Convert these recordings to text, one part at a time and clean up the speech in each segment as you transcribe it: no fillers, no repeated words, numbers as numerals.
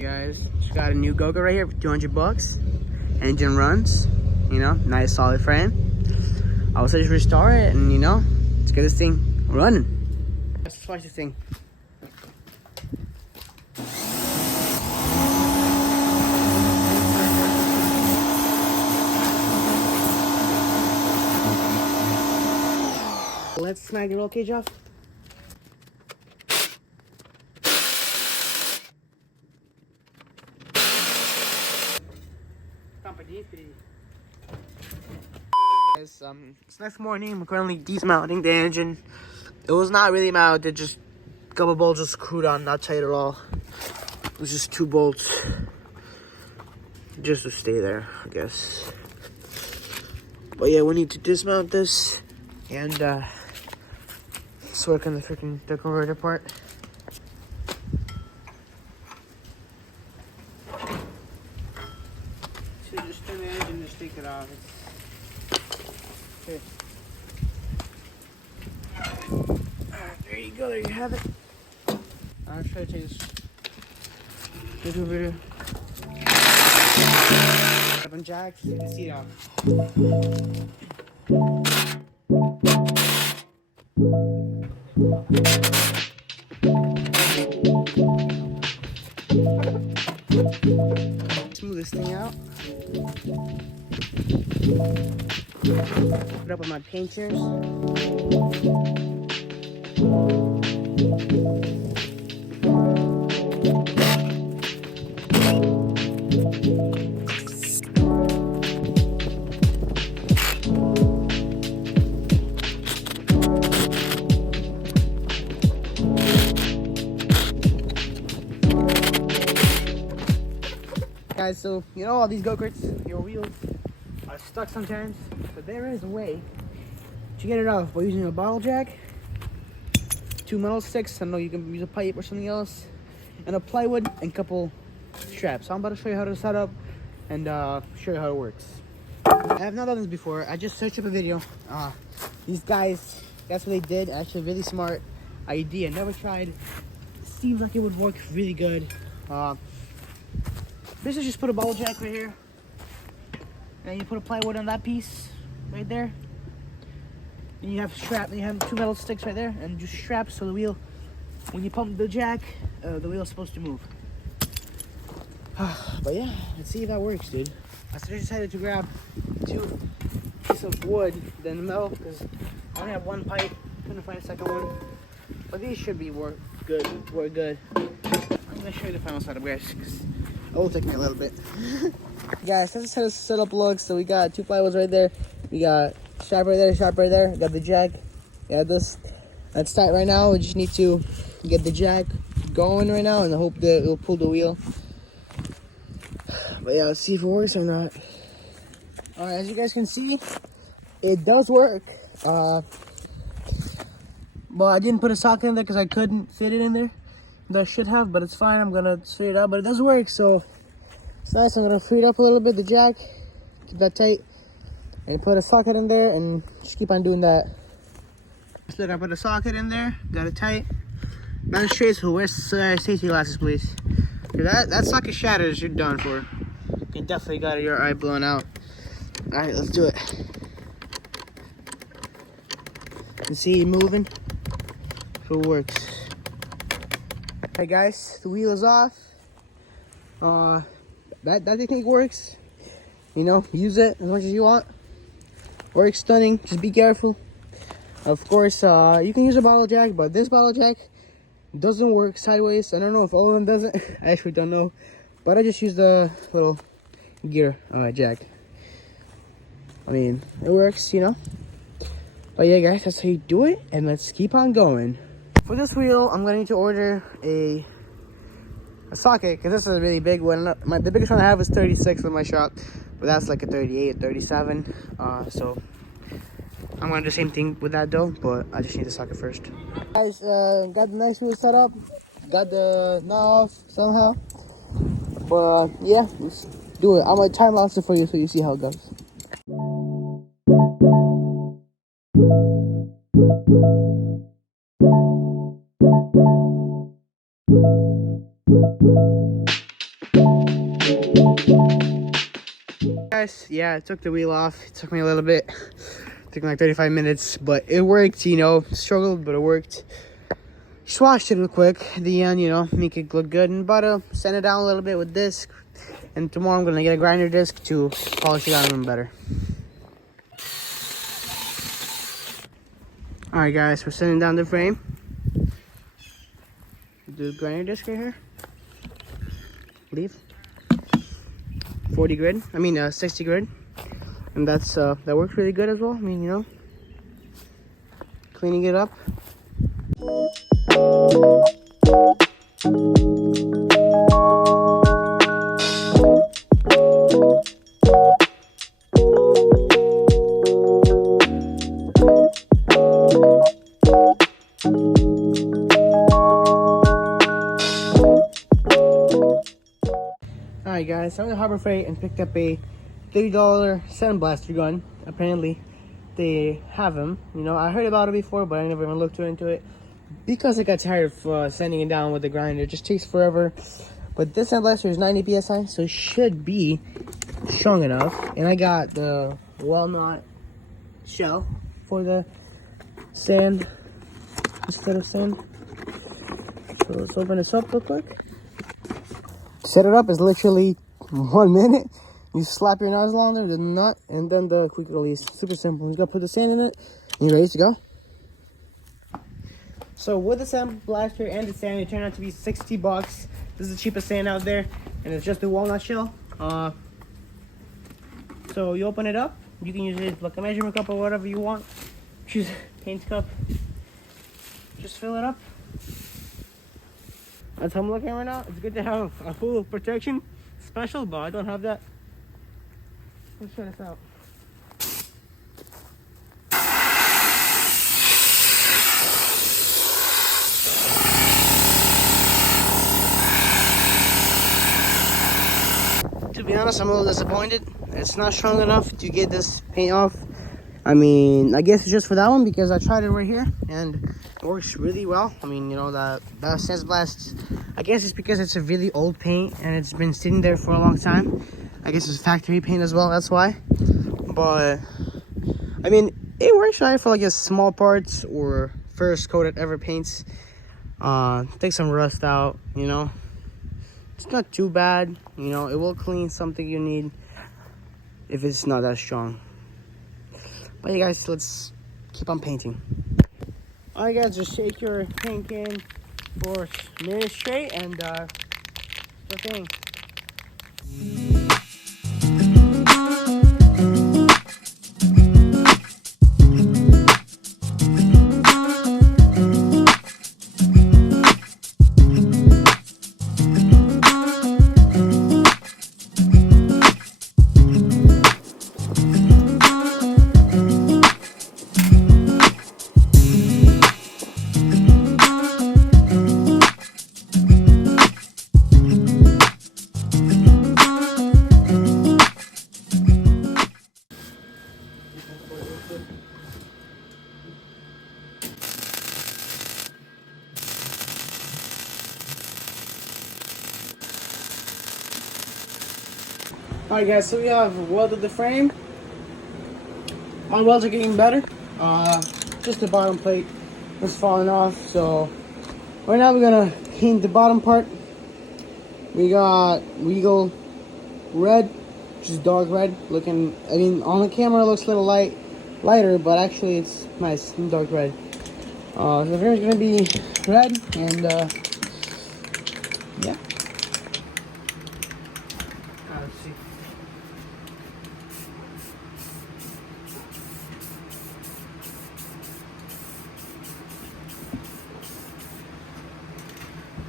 Guys, just got a new GoKart right here for 200 bucks. Engine runs, you know, nice solid frame. I was just restore it and, you know, let's get this thing running. Let's watch this thing. Let's snag the roll cage off. Guys, it's next morning. I'm currently dismounting the engine. It was not really mounted, just a couple bolts just screwed on, not tight at all. It was just 2 bolts just to stay there, I guess. But yeah, we need to dismount this and let's work on the converter part. So just turn the engine and just take it off. Okay. Alright, there you go, there you have it. I'll try to take this converter. Up on jacks, you can see it off. Smooth this thing out. Put up with my painters. Guys, so you know all these go-karts, your wheels are stuck sometimes, but there is a way to get it off by using a bottle jack, 2 metal sticks, I know you can use a pipe or something else, and a plywood and a couple straps. So I'm about to show you how to set up and show you how it works. I have not done this before. I just searched up a video. These guys, that's what they did. Actually, really smart idea. Never tried. Seems like it would work really good. Basically, just put a bottle jack right here, and you put a plywood on that piece right there. And you have strap. And you have 2 metal sticks right there, and just strap so the wheel, when you pump the jack, the wheel is supposed to move. But yeah, let's see if that works, dude. I decided to grab 2 pieces of wood, then metal, because I only have 1 pipe. Couldn't find a second one, but these should be work good. I'm gonna show you the final setup, guys, because it will take me a little bit. Guys, that's how the setup looks. So we got 2 plywoods right there. We got strap right there, strap right there. We got the jack. Yeah, this. That's tight right now. We just need to get the jack going right now, and I hope that it'll pull the wheel. But yeah, let's see if it works or not. All right, as you guys can see, it does work. But I didn't put a socket in there because I couldn't fit it in there. That I should have, but it's fine. I'm gonna straight it out, but it does work, so it's nice. I'm gonna free it up a little bit, the jack, keep that tight, and put a socket in there, and just keep on doing that. Just look, I put a socket in there, got it tight, not straight. So wear safety glasses, please. If that socket shatters, you're done for. You definitely got your eye blown out. All right, let's do it. You can see it moving, so it works. Hey guys, the wheel is off. That technique works. You know, use it as much as you want. Works stunning. Just be careful. Of course, you can use a bottle jack, but this bottle jack doesn't work sideways. I don't know if all of them doesn't. I actually don't know, but I just use the little gear jack. I mean, it works, you know. But yeah, guys, that's how you do it, and let's keep on going. For this wheel, I'm going to need to order a socket, because this is a really big one. The biggest one I have is 36 in my shop, but that's like a 38, 37. So I'm going to do the same thing with that though, but I just need the socket first. Guys, got the nice wheel set up, got the knot off somehow. But yeah, let's do it. I'm going to time lapse it for you so you see how it goes. guys, yeah, I took the wheel off. It took me a little bit. It took me like 35 minutes, but it worked, you know. Struggled, but it worked. Just washed it real quick at the end, you know, make it look good. And about to sand it down a little bit with disc. And tomorrow I'm gonna get a grinder disc to polish it down even better. Alright guys, we're sanding down the frame. Do the grinder disc right here. Leave. 40 grit, 60 grit. And that's that works really good as well. I mean, you know, cleaning it up. Alright guys, I went to Harbor Freight and picked up a $30 Sandblaster gun. Apparently they have them. You know, I heard about it before, but I never even looked into it because I got tired of sanding it down with the grinder. It just takes forever. But this Sandblaster is 90 psi, so it should be strong enough. And I got the walnut shell for the sand instead of sand. So let's open this up real quick. Set it up is literally 1 minute. You slap your nozzle on there, the nut, and then the quick release. Super simple. You gotta put the sand in it, and you're ready to go. So with the sand blaster and the sand, it turned out to be 60 bucks. This is the cheapest sand out there, and it's just the walnut shell. So you open it up. You can use it like a measurement cup or whatever you want. Choose a paint cup. Just fill it up. That's how I'm looking right now. It's good to have a full protection special, but I don't have that. Let's try this out. To be honest, I'm a little disappointed. It's not strong enough to get this paint off. I mean, I guess it's just for that one because I tried it right here and it works really well. I mean, you know, that Sandblast, I guess it's because it's a really old paint and it's been sitting there for a long time. I guess it's factory paint as well, that's why. But, I mean, it works right for like a small parts or first coat it ever paints. Take some rust out, you know. It's not too bad, you know. It will clean something you need if it's not that strong. But yeah guys, let's keep on painting. Alright guys, just shake your paint can for a minute straight and start painting. Alright guys, so we have welded the frame. My welds are getting better. Just the bottom plate was falling off, so right now we're gonna paint the bottom part. We got Regal red, which is dark red looking. I mean, on the camera it looks a little lighter, but actually it's nice and dark red. So the frame is gonna be red, and yeah. Let's see.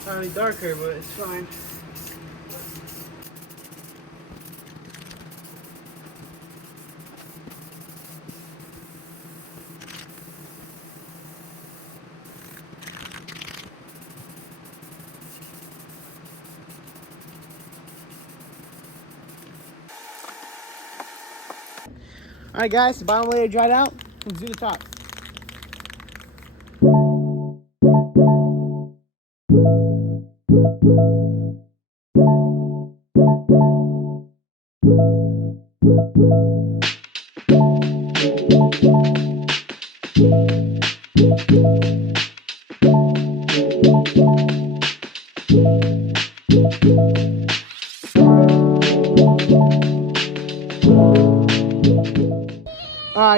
Slightly darker, but it's fine. Alright guys, the bottom layer dried out. Let's do the top. Alright,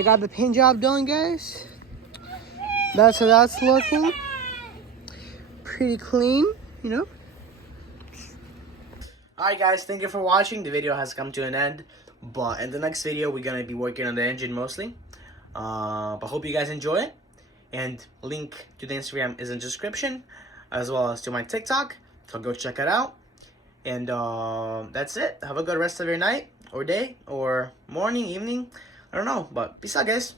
got the paint job done, guys. That's how that's looking. Pretty clean, you know. Alright guys, thank you for watching. The video has come to an end. But in the next video, we're going to be working on the engine mostly. But hope you guys enjoy it. And link to the Instagram is in the description, as well as to my TikTok. So go check it out. And that's it. Have a good rest of your night, or day, or morning, evening. I don't know. But peace out, guys.